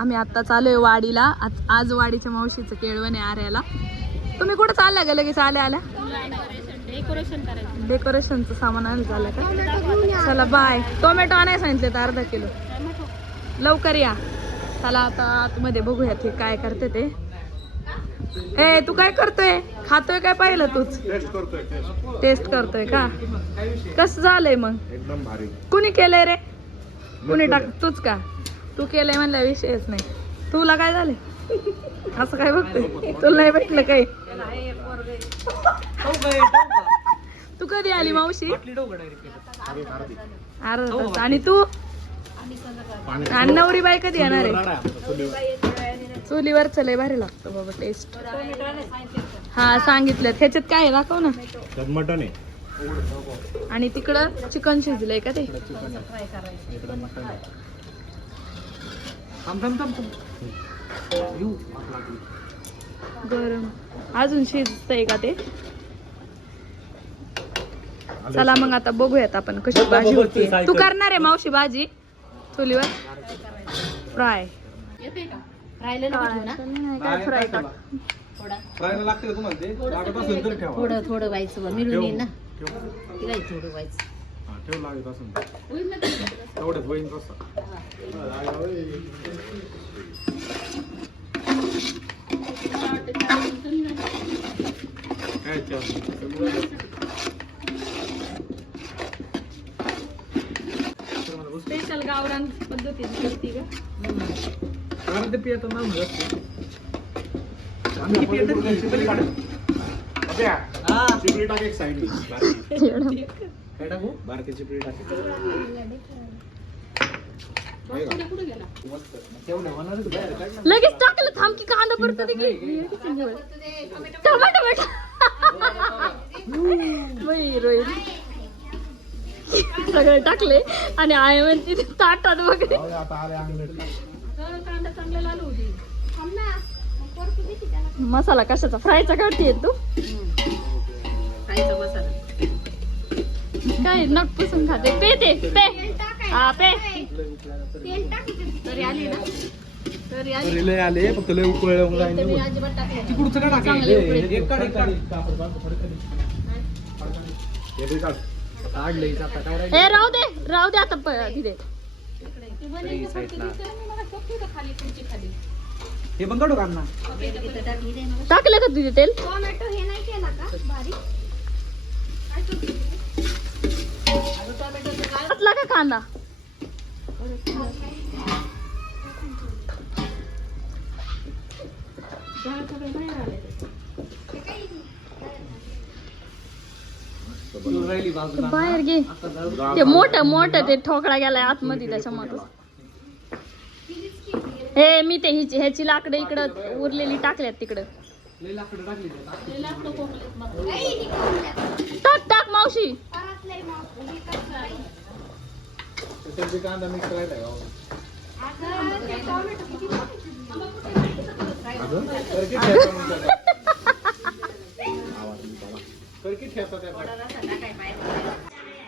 आम्ही आता चालूय वाडीला. आज वाडीच्या मावशीचं केळवण आहे आर्याला. तुम्ही कुठे चालल्या ग लगेच आल्या आल्या? डेकोरेशनचं सामान आलं झालं का? चला बाय. टोमॅटो आणायला सांगितले तर अर्धा किलो. लवकर या. चला आता आतमध्ये बघूया ते काय करते ते. ए तू काय करतोय? खातोय काय पाहिलं तूच? टेस्ट करतोय का? कसं झालंय मग? एकदम भारी. कुणी केलंय रे? कुणी टाक? तूच का? तू केलंय म्हणल्या विषयच नाही. तुला काय झालंय? असं काय बघतोय? तुला नाही भेटलं काही? तू कधी आली मावशी? अर्धा तास. आणि तू? आणि नवरी बाई कधी येणार आहे? चुलीवरच लय भारी लागतं बाबा टेस्ट. हा सांगितलं. ह्याच्यात काय आहे दाखव ना. मटन आहे आणि तिकडं चिकन शिजलंय का ते? गरम अजून शिजतंय का ते? चला मग आता बघूयात आपण कशी भाजी होती. तू करणार आहे मावशी भाजी चुलीवर? फ्राय काय फ्राय टाक. फ्रायला लागते का तुम्हाला ते? लागत असेल तर ठेवा. थोडं थोडं व्हायचं मिळून येईल ना. तिला थोडं व्हायचं. हा ठेव लागत असेल तर. तेवढंच होईल तसं. काय स्पेशल गावरान पद्धतीने करते का? ते पियाचं नाव जास्त. चिपळी टाक एक साईड. काय टाकू? भारतीय चिपळी टाक. लगेच टाकलं. थांब की कांदा परत टमाटो सगळे टाकले आणि आय म्हणते ताटात वगैरे. मसाला कशाचा? फ्रायचा काढते तू? काय नक पुसून खाते? पे ते पे. हा पे. तरी आली ना? तरी आली. आले फक्त लय उकळलं. तिकडचं काय टाकलं? हे राहू दे आता तिथे. हे पण काढू का? टाकलं का तुझे तेल? टोमॅटो हे नाही केला का बारीक? घातला का कांदा? बाहेर घे. ते मोठं ते ठोकळा गेलाय आतमध्ये त्याच्यामध्ये. हे मी ते ह्याची लाकडं इकडं उरलेली टाकल्यात तिकडं. टाक मावशी. कांदा मिक्स करायला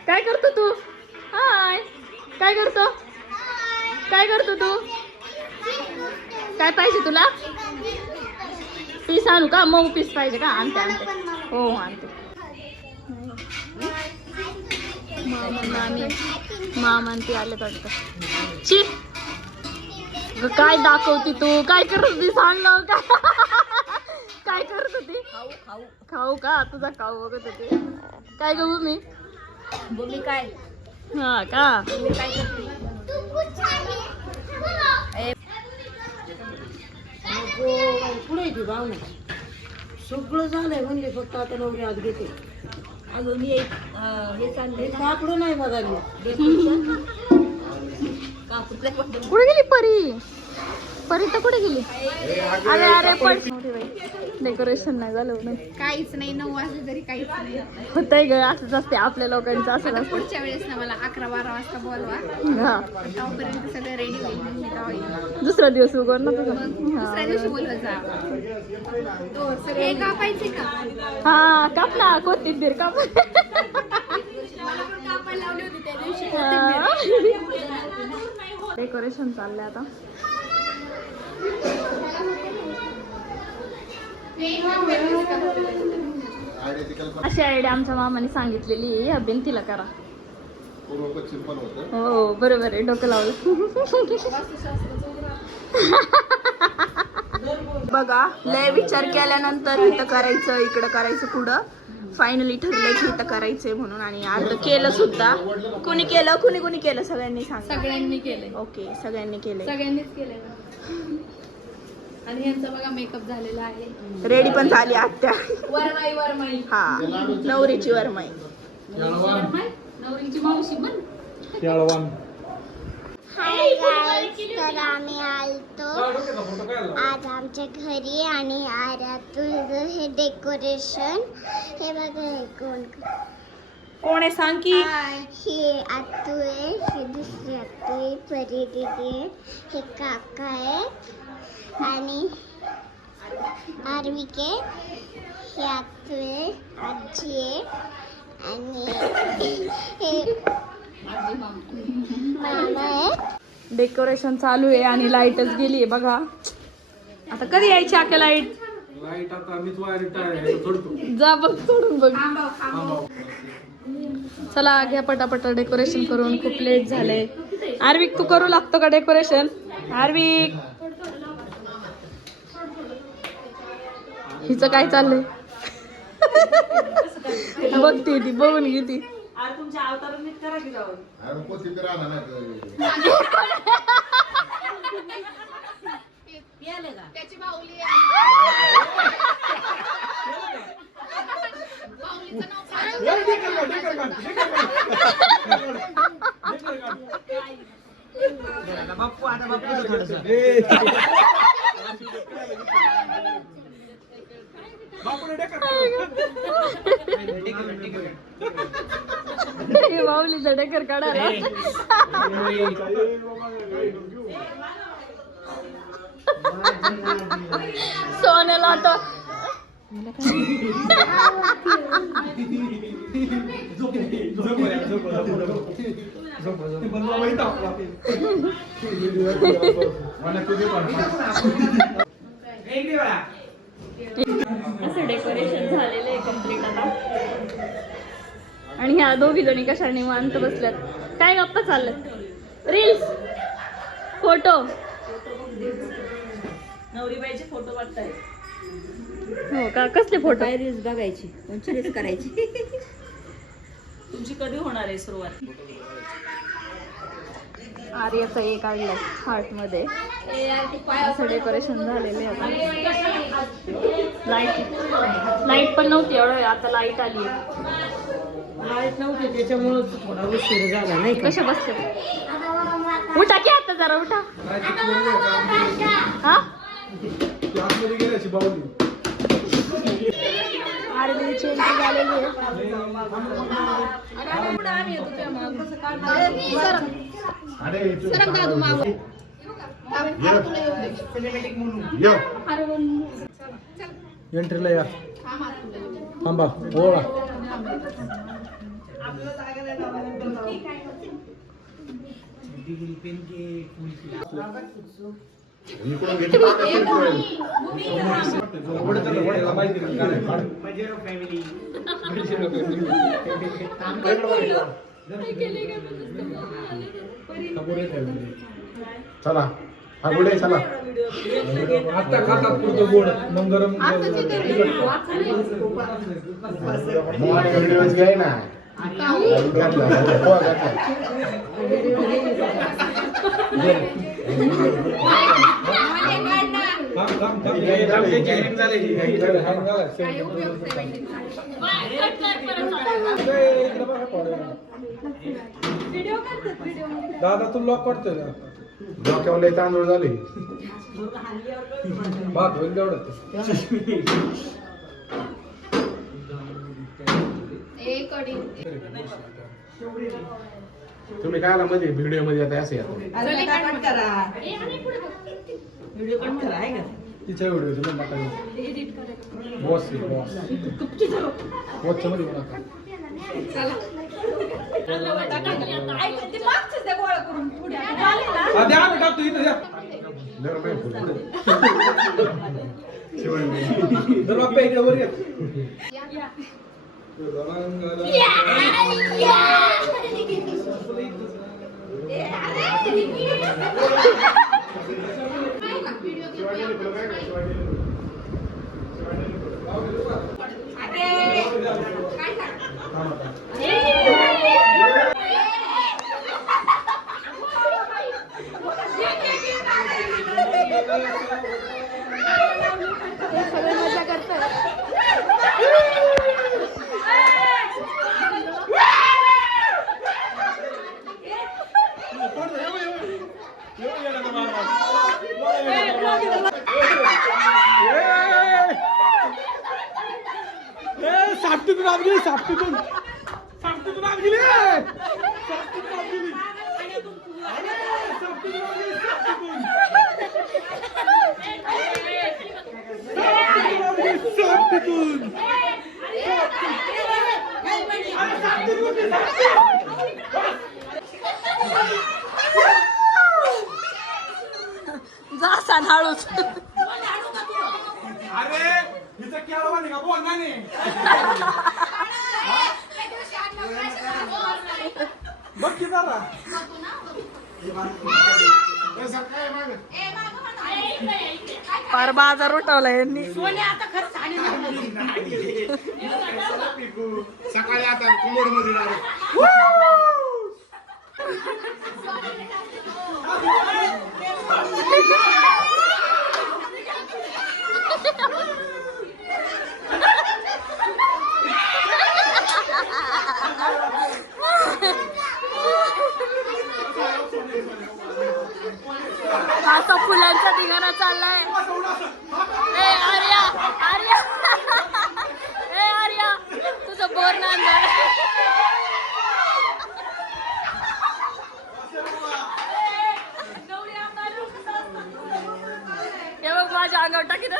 काय करतो तू? हाय काय करतो? काय करतो तू? काय पाहिजे तुला? पीस आणू का? मऊ पीस पाहिजे का? आणते. हो आणते. मामा ते आले वाटतं. ची काय दाखवती तू? काय करत होती सांग ना. काय करत होती? खाऊ का? तुझा खाऊ बघत होते. काय गहू मी बोलली काय? हा का? पुढे सगळं झालंय म्हणले फक्त आता नवरी आत घेते. अजून हे चाललंय. कापड नाही बघायला. कुठे गेली परी? परी तर कुठे गेली? अरे पण डेकोरेशन नाही झालं नाही. काहीच नाही. 9 वाजले तरी काहीच नाही होतंय ग. असंच असते आपल्या लोकांचं. असं आता असतं. पुढच्या वेळेस ना मला 11-12 वाजता बोलवा. हा तोपर्यंत सगळं रेडी होईल. मग मी तेव्हा येईन. दुसरा दिवस उघड ना तुझा. दुसऱ्या दिवशी बोलवत जा. हे कापायचे का? हा काप ना. कोथिंबीर काप. मला पण कापायला लावली होती त्या दिवशी. डेकोरेशन चाललंय आता. अशी आयडिया आमच्या मामाने सांगितलेली आहे, ह्या भिंतीला करा. हो बरोबर आहे, डोकं लावलं. बघा लय विचार केल्यानंतर इथं करायचं, इकडं करायचं, पुढं फायनली ठरलं की इथं करायचंय म्हणून. आणि अर्ध केलं सुद्धा. कुणी केलं, कुणी केलं, सगळ्यांनी सांगा. सगळ्यांनी केलंय. ओके, सगळ्यांनी केलंय. सगळ्यांनीच केलंय. आणि यांचा बघा मेकअप झालेला आहे. रेडी पण झाली आत्या. वरमाई हा, नवरीची वरमाई. नवरीची मावशी पण. हाय गाईज, तर आम्ही आलतो आज आमच्या घरी. आणि तुझं हे डेकोरेशन, हे बघा, हे कोण आहे सांग की. हे आतू आहे, हे दुसरी आतू आहे, परी दीदी आहे, हे काका आहे आणि आर्विक आहे, हे आतू आहे, आजी आहे आणि हे मामा आहे. डेकोरेशन चालू आहे आणि लाईटच गेली आहे बघा. आता कधी यायची आके लाईट? आता मीच वायर थोडतो. जा बघ, सोडून बघ. चला घ्या पटापट डेकोरेशन करून. खूप लेट झालंय. आर्विक तू करू लागतो का डेकोरेशन? आर्विक, हिचं काय चाललंय? बघते ती, बघून घेती. तुमच्या अवतार नीट करा की जाऊन. त्याची बाहुली बाहुलीचा डेकर काढायला. सोन्याला आता असं डेकोरेशन झालेलं आहे कम्प्लीट आता. आणि ह्या दोघी जणी कशा निवांत बसल्यात. काय गप्पा चालल्यात? Reels, photo. नवरीबाईचे फोटो बघताय. हो का? कसले फोटो? रील्स बघायची, कोणची रील्स करायची. तुमची कधी होणार आहे सुरुवात? आर्याचा एक काढलाय हार्ट मध्ये. असं डेकोरेशन झालेलं आहे आता. लाईट पण नव्हती एवढं, आता लाईट आली. लाईट नव्हती त्याच्यामुळे थोडा उशीर झाला नाही का? कशा बसते? उठा की आता जरा, उठा. हा, आर्मीची एंट्री झालेली आहे. एंट्रीला या. थांबा, ओळा. चला, हा गुडे चला. आता खातात पुरतो गोड, मग गरम घ्याय ना. दादा तू लॉक करतोय ना? डोक्यावर तांदूळ झाले. भात होईल तेवढं. तुम्ही काय आला मध्ये व्हिडिओ मध्ये आता असे व्हिडिओ पण करा आहे का? तिच्या व्हिडिओ तुम्ही बॉस बॉसच्या मध्ये जा सांभाळूच. अरे हिचं केळं वाली का बोल ना नाही बघ की जरा फार बाजार उठवला यांनी. सकाळी आता कुंभोड मध्ये असा फुलांचा ढिगारा चाललाय. ए आर्या आर्या ए आर्या तुझं बोर नाही झालं. हे बघ माझ्या अंगावर टाकीत.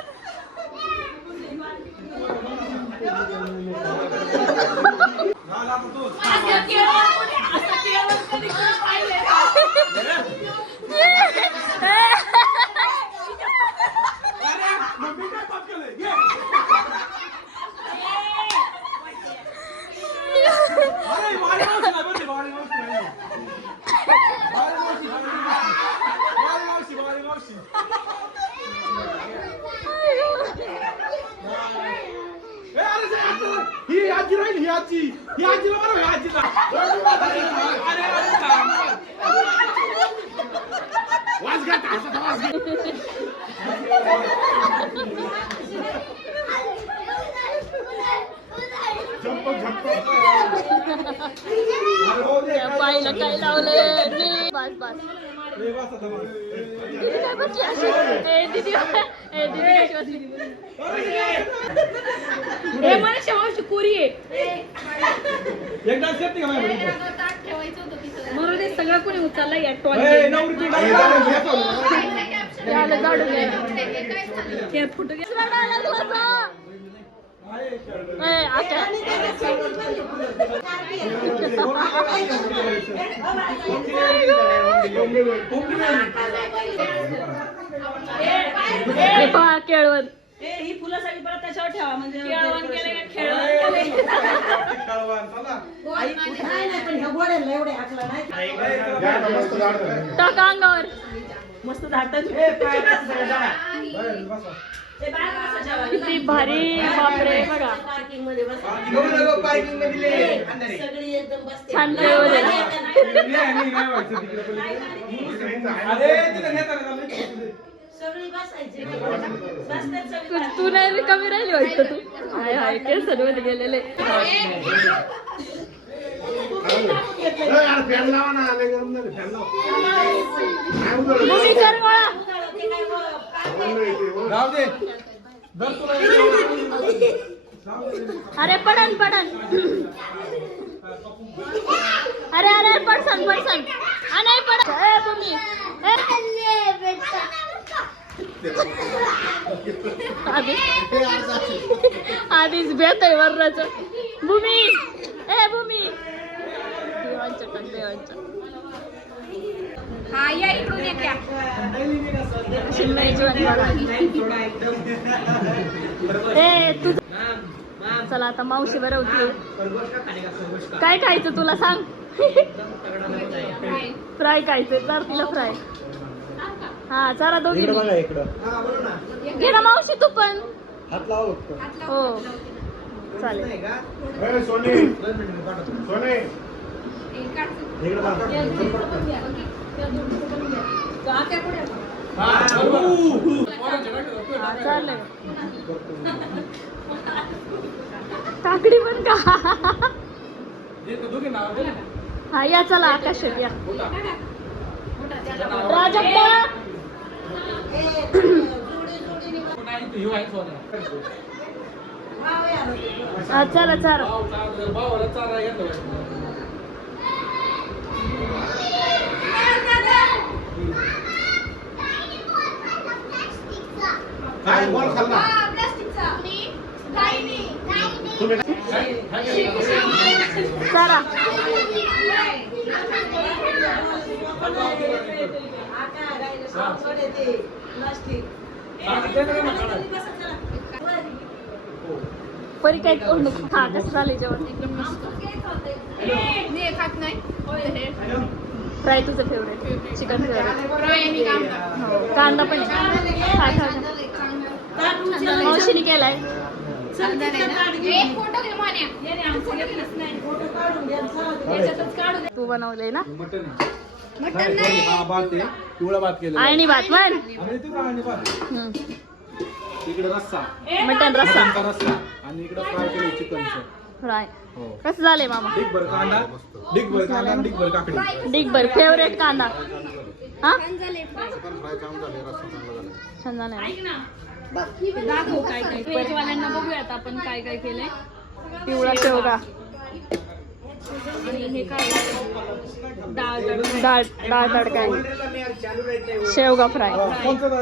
ही आजी राहील ही आजी बरोबर आजीला वाज घाट हसत वाज पाहिलं काय लावलं. बस बस कोरी आहे म्हणून सगळं कोणी उचललं या टॉल फुटू केळवण ही फुलं सगळी परत त्याच्यावर ठेवा म्हणजे केळवण केलं का खेळवण पण ह्या गोड्याला एवढे हाकला नाही टाका अंगावर. मस्त झाडतात. किती भारी बापरे बघा. पार्किंग मध्ये बस सगळी एकदम बसते. छान सगळी बसायची बसतात सगळी. तू नाही रिकामी राहिली वाटतं. तू हाय हाय केस मध्ये गेलेले. फॅन लावा ना आले गरम झाले फॅन भूमी कर गोळा. लाव दे अरे पडन पडन. अरे अरे पडसन पडसन. नाही पड. ए भूमी आधीच बेत आहे वर्राचं. भूमी ए भूमी देवांच्या. हा या इकडून एक या. शिमल्याची वाटी बघा. ए तुझं चला आता मावशी बरवती. काय खायचं तुला सांग. फ्राय खायचं तर तिला फ्राय. हा चला दोघी इकडं बघा इकडं. घे ना मावशी तू पण. हात लावा फक्त. हो चालेल. ए, सोने सोने इकडं बघा. हा, चालेल. काकडी पण का. हा या चला आकाश या. प्राजक्ता हा चला चला. काय बॉल खाल्ला तुम्ही चला परी काय करू नको. हा कसं झाले जेवण एकदम मस्त. मी खात नाही. फ्राय तुझं फेवरेट. Chicken favourite. आणि कांदा. हो कांदा पण खा खा खा. मावशीने केलाय. एक फोटो घे मान्या. तू बनवलंय ना. मटण नाही. भात आहे पिवळा भात केला आणि भात म्हण. आणि इकडे रस्सा मटन रस्सा मटणचा रस्सा आणि इकडे फ्राय केलं चिकनचं. फ्राय हो कसं झालंय मामा. डिगभर कांदा डिगभर कांदा आणि डिगभर काकडी. डिगभर फेवरेट कांदा. हा छान झालंय. दाखव काय काय. वेजवाल्यांना बघूयात आपण काय काय केलंय. पिवळा शेवगा आणि हे काय डाळ डाळ तडका आहे. शेवगा फ्राय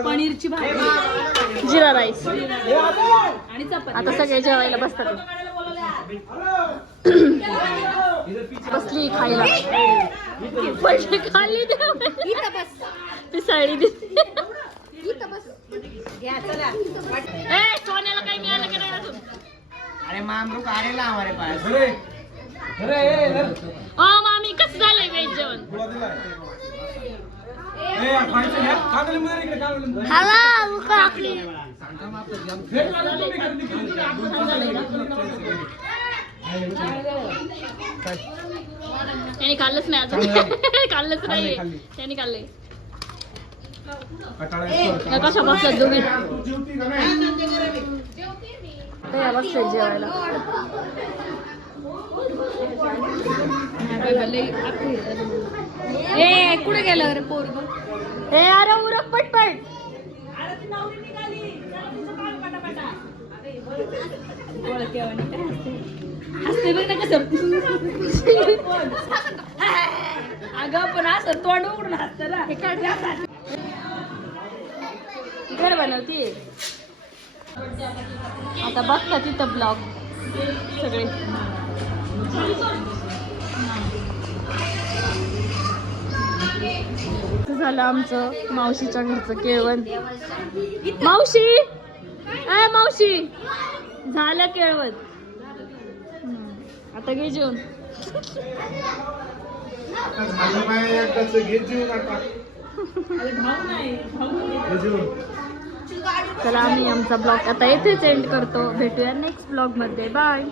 पनीरची भाजी जिरा राईस आणि चपाती. आता सगळे जेवायला बसतात. बसली खायला. पहिले खाल्ली पिसाळी दिसते. ए सोन्याला काही मिळालं की नाही अजून. अरे मामरू आलेला हमारे पास. ओ मामी कसं झालंय वेज जेवण. त्यांनी खाल्लंच नाही अजून. खाल्लंच नाही त्यांनी खाल्लंय. कशा बसल्यात दोघी. बसल्यात जेवायला. ए कुठे गेलं रे पोरग. ए अरे उरक पटपट. असते बघ ना कसं. अगं पण असं तोंड उघडून हसतं ना. हे काय घर बनवती. आता बघता तिथं ब्लॉग सगळे. झालं आमचं मावशीच्या घरचं केळवण. मावशी ए मावशी झालं केळवण. आता घे जेवण. चला आम्ही आमचा ब्लॉग आता इथेच एंड करतो. भेटूया नेक्स्ट ब्लॉग मध्ये. बाय.